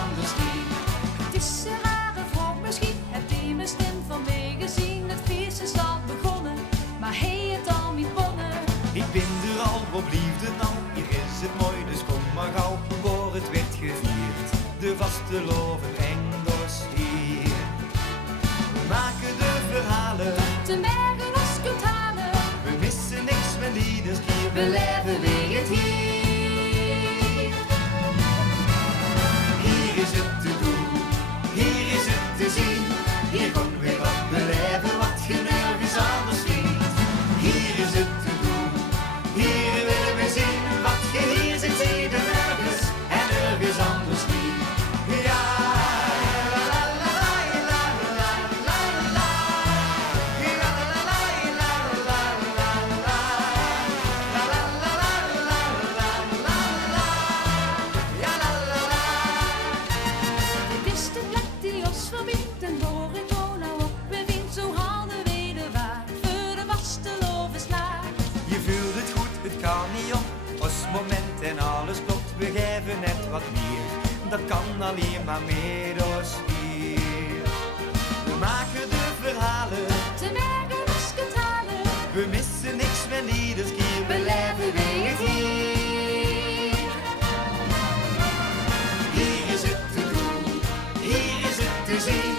anders niet. Het is een rare vraag misschien, heb je mijn stem van mij gezien? Het feest is al begonnen, maar hij het al niet wonnen. Ik ben er al op liefde nou, hier is het mooi, dus kom maar gauw, voor het werd gevierd. De vaste loven en hier. We maken de verhalen, De bergen als kunt halen, we missen niks met lieders hier, we leven weer het hier. Hier is het te doen, hier is het te zien, hier kon weer wat beleven wat je nergens anders vindt. Hier is het te doen, hier willen we zien, wat je hier ziet, zie je nergens en nergens anders niet. Ja. dit is de plek die ons verbindt en voor ik woon nou op bevindt. Zo haalden we de waard voor de vaste loven slaat. Je voelt het goed, het kan niet op, als moment en alles klopt, we geven net wat meer, dat kan alleen maar meer als hier. We maken de verhalen, De bergen als kunt halen, we missen niks met lieders hier, we leven weer het hier. Hier is het te doen, hier is het te zien,